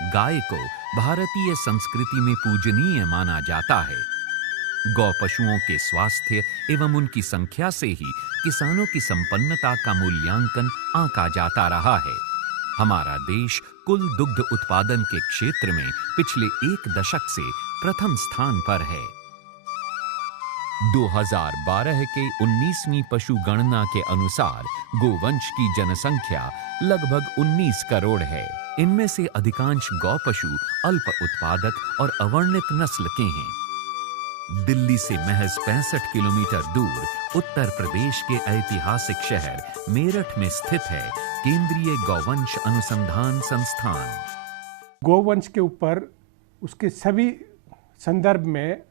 गाय को भारतीय संस्कृति में पूजनीय माना जाता है। गौ पशुओं के स्वास्थ्य एवं उनकी संख्या से ही किसानों की संपन्नता का मूल्यांकन आंका जाता रहा है। हमारा देश कुल दुग्ध उत्पादन के क्षेत्र में पिछले एक दशक से प्रथम स्थान पर है। 2012 के 19वीं पशु गणना के अनुसार गोवंश की जनसंख्या लगभग 19 करोड़ है। इनमें से अधिकांश गौ पशु अल्प उत्पादक और अवर्णित नस्ल के हैं। दिल्ली से महज 65 किलोमीटर दूर उत्तर प्रदेश के ऐतिहासिक शहर मेरठ में स्थित है केंद्रीय गौवंश अनुसंधान संस्थान। गोवंश के ऊपर उसके सभी संदर्भ में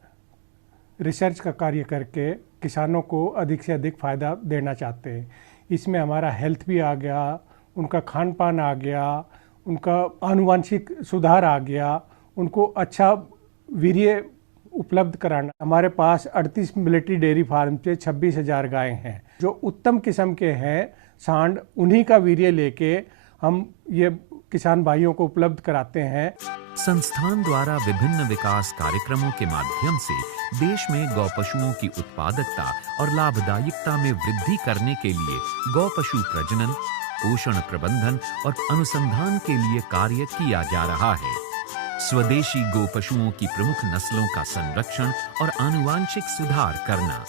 रिसर्च का कार्य करके किसानों को अधिक से अधिक फ़ायदा देना चाहते हैं। इसमें हमारा हेल्थ भी आ गया, उनका खान पान आ गया, उनका आनुवांशिक सुधार आ गया, उनको अच्छा वीर्य उपलब्ध कराना। हमारे पास 38 मिलिट्री डेयरी फार्म से 26,000 गायें हैं जो उत्तम किस्म के हैं। सांड उन्हीं का वीर्य लेके हम ये किसान भाइयों को उपलब्ध कराते हैं। संस्थान द्वारा विभिन्न विकास कार्यक्रमों के माध्यम से देश में गौ पशुओं की उत्पादकता और लाभदायिकता में वृद्धि करने के लिए गौ पशु प्रजनन, पोषण प्रबंधन और अनुसंधान के लिए कार्य किया जा रहा है। स्वदेशी गो पशुओं की प्रमुख नस्लों का संरक्षण और आनुवांशिक सुधार करना,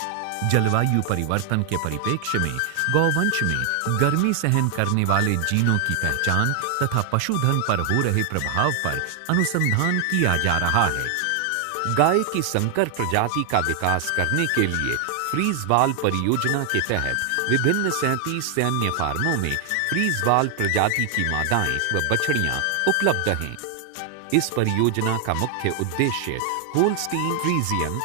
जलवायु परिवर्तन के परिप्रेक्ष्य में गौवंश में गर्मी सहन करने वाले जीनों की पहचान तथा पशुधन पर हो रहे प्रभाव पर अनुसंधान किया जा रहा है। गाय की संकर प्रजाति का विकास करने के लिए फ्रीजवाल परियोजना के तहत विभिन्न 37 सैन्य फार्मों में फ्रीजवाल प्रजाति की मादाएं व बछड़ियां उपलब्ध हैं। इस परियोजना का मुख्य उद्देश्य होल्स्टीन फ्रीजियन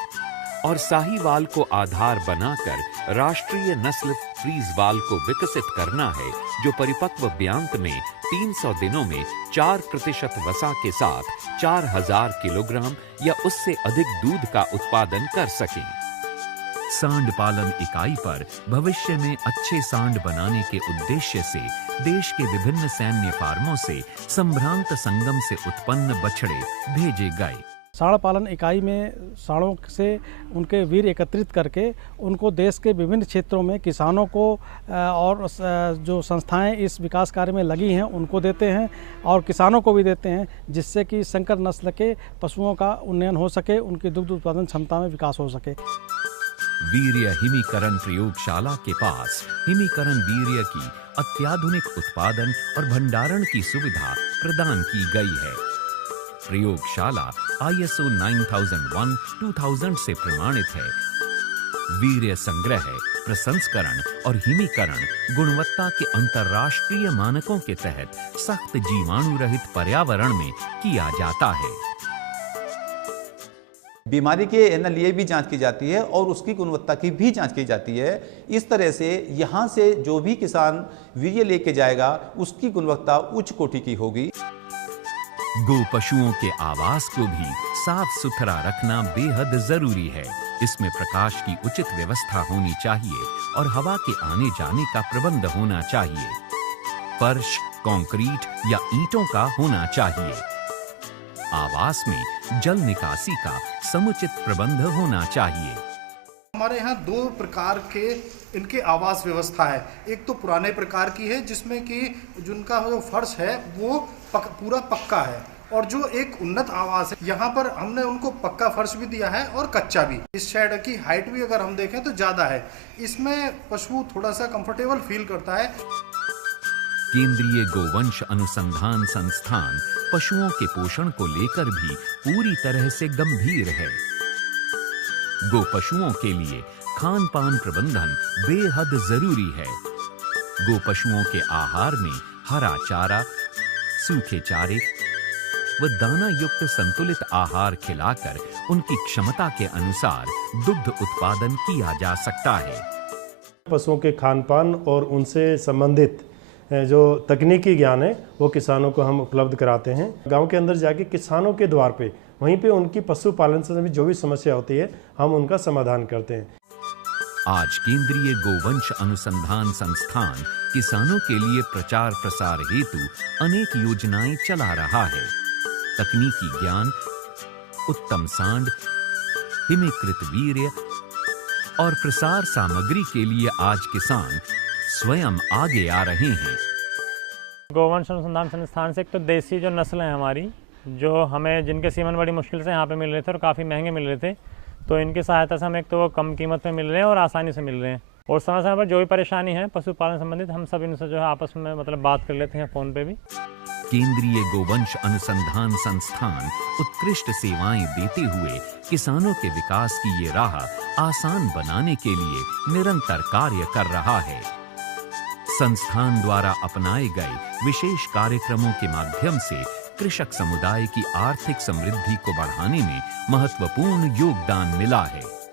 और साहीवाल को आधार बनाकर राष्ट्रीय नस्ल फ्रीजवाल को विकसित करना है, जो परिपक्व ब्यांत में 300 दिनों में 4% वसा के साथ 4000 किलोग्राम या उससे अधिक दूध का उत्पादन कर सकें। सांड पालन इकाई पर भविष्य में अच्छे सांड बनाने के उद्देश्य से देश के विभिन्न सैन्य फार्मों से संभ्रांत संगम से उत्पन्न बछड़े भेजे गए। सांड पालन इकाई में सांडों से उनके वीर्य एकत्रित करके उनको देश के विभिन्न क्षेत्रों में किसानों को और जो संस्थाएं इस विकास कार्य में लगी हैं उनको देते हैं और किसानों को भी देते हैं, जिससे कि संकर नस्ल के पशुओं का उन्नयन हो सके, उनकी दुग्ध उत्पादन क्षमता में विकास हो सके। वीर्य हिमीकरण प्रयोगशाला के पास हिमीकरण वीर्य की अत्याधुनिक उत्पादन और भंडारण की सुविधा प्रदान की गई है। प्रयोगशाला ISO 9001-2000 से प्रमाणित है। वीर्य संग्रह, प्रसंस्करण और हिमीकरण गुणवत्ता के अंतर्राष्ट्रीय मानकों के तहत सख्त जीवाणु रहित पर्यावरण में किया जाता है। बीमारी के लिए भी जांच की जाती है और उसकी गुणवत्ता की भी जांच की जाती है। इस तरह से यहाँ से जो भी किसान वीर्य लेके जाएगा उसकी गुणवत्ता उच्च कोटि की होगी। गो पशुओं के आवास को भी साफ सुथरा रखना बेहद जरूरी है। इसमें प्रकाश की उचित व्यवस्था होनी चाहिए और हवा के आने जाने का प्रबंध होना चाहिए। फर्श, कंक्रीट या ईंटों का होना चाहिए। आवास में जल निकासी का समुचित प्रबंध होना चाहिए। हमारे यहाँ दो प्रकार के इनके आवास व्यवस्था है। एक तो पुराने प्रकार की है जिसमें कि जिनका जो फर्श है वो पूरा पक्का है, और जो एक उन्नत आवास है यहाँ पर हमने उनको पक्का फर्श भी दिया है और कच्चा भी। इस शेड की हाइट भी अगर हम देखें तो ज़्यादा है। इसमें पशु थोड़ा सा कंफर्टेबल फील करता है। केंद्रीय गोवंश अनुसंधान संस्थान पशुओं के पोषण को लेकर भी पूरी तरह से गंभीर है। गो पशुओं के लिए खान पान प्रबंधन बेहद जरूरी है। गो पशुओं के आहार में हरा चारा, सूखे चारे व दाना युक्त संतुलित आहार खिलाकर उनकी क्षमता के अनुसार दुग्ध उत्पादन किया जा सकता है। पशुओं के खान पान और उनसे संबंधित जो तकनीकी ज्ञान है वो किसानों को हम उपलब्ध कराते हैं। गांव के अंदर जाके किसानों के द्वार पे वहीं पे उनकी पशुपालन से जो भी समस्या होती है हम उनका समाधान करते हैं। आज केंद्रीय गोवंश अनुसंधान संस्थान किसानों के लिए प्रचार प्रसार हेतु अनेक योजनाएं चला रहा है। तकनीकी ज्ञान, उत्तम सांड, हिमीकृत वीर्य और प्रसार सामग्री के लिए आज किसान स्वयं आगे आ रहे हैं। गोवंश अनुसंधान संस्थान से एक तो देसी जो नस्ल है हमारी, जो हमें जिनके सीमन बड़ी मुश्किल से यहाँ पे मिल रहे थे और काफ़ी महंगे मिल रहे थे, तो इनकी सहायता से हमें एक तो वो कम कीमत में मिल रहे हैं और आसानी से मिल रहे हैं। और समय समय पर जो भी परेशानी है पशुपालन संबंधित, हम सब इनसे जो है आपस में मतलब बात कर लेते हैं फ़ोन पे भी। केंद्रीय गोवंश अनुसंधान संस्थान उत्कृष्ट सेवाएं देते हुए किसानों के विकास की ये राह आसान बनाने के लिए निरंतर कार्य कर रहा है। संस्थान द्वारा अपनाए गए विशेष कार्यक्रमों के माध्यम से कृषक समुदाय की आर्थिक समृद्धि को बढ़ाने में महत्वपूर्ण योगदान मिला है।